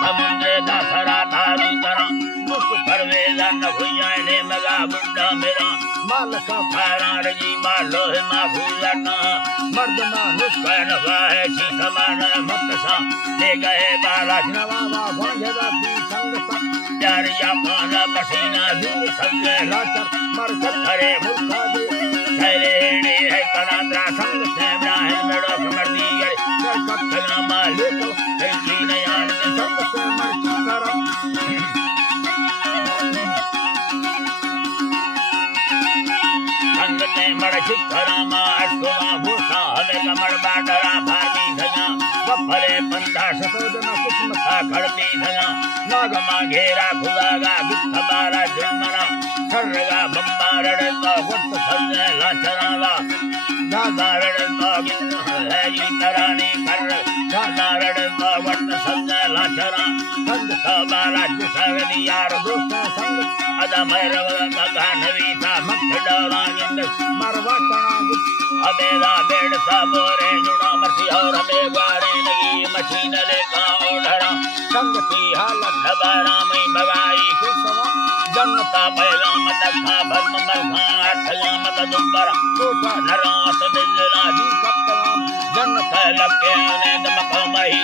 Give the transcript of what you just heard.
समुद्रे दासरा धारी तरह मुख परवेजा न हुआ ने मगा बुड्ढा मेरा मालका फारा रजी मालो है माफूजाना मर्द मानुष कहन वाहे छी समान मुक्तसा ले गए बाला नवावा भांजेदा की संगता प्यारिया पाना पसीना धूल संगे लाचर मरकर हरे मुखा दे छैलेड़ी है कनाद्रा संग से ब्राह्मण मेड़ो समर्दी गए कर कथना मालिक है की नयान संग से मरची करो संगते मर शिखरा मार्सुमा भूषा हले कमर बाडरा भारती धया बफरे पंदा सतोजना किस्मता खड़ती धया नागमा घेरा खुदागा गुत्थ बारा जुर्मना सर्रगा बम्बारड़ का वक्त सल्ले लाचरावा दादारड़ का गिन्न है ये करानी कर दादारड़ का वक्त सल्ले लाचरा संग सबारा जुसागनी यार दोस्त संग अदा मैरवगा का नवी था मक्ष डौरा गिंद मरवा चना अबेला बेड़ साबोरे जुड़ा मसी और हमें बारे नगी मशीन लेका ओढ़ा संगति हालत हबारा में भगाई किसवा जन्नता पहला मदखा भर्म मरखा अठला मद दुब्बरा कोटा नरास दिल्ला दी कप्तराम जन्नत लगे ने दमक मही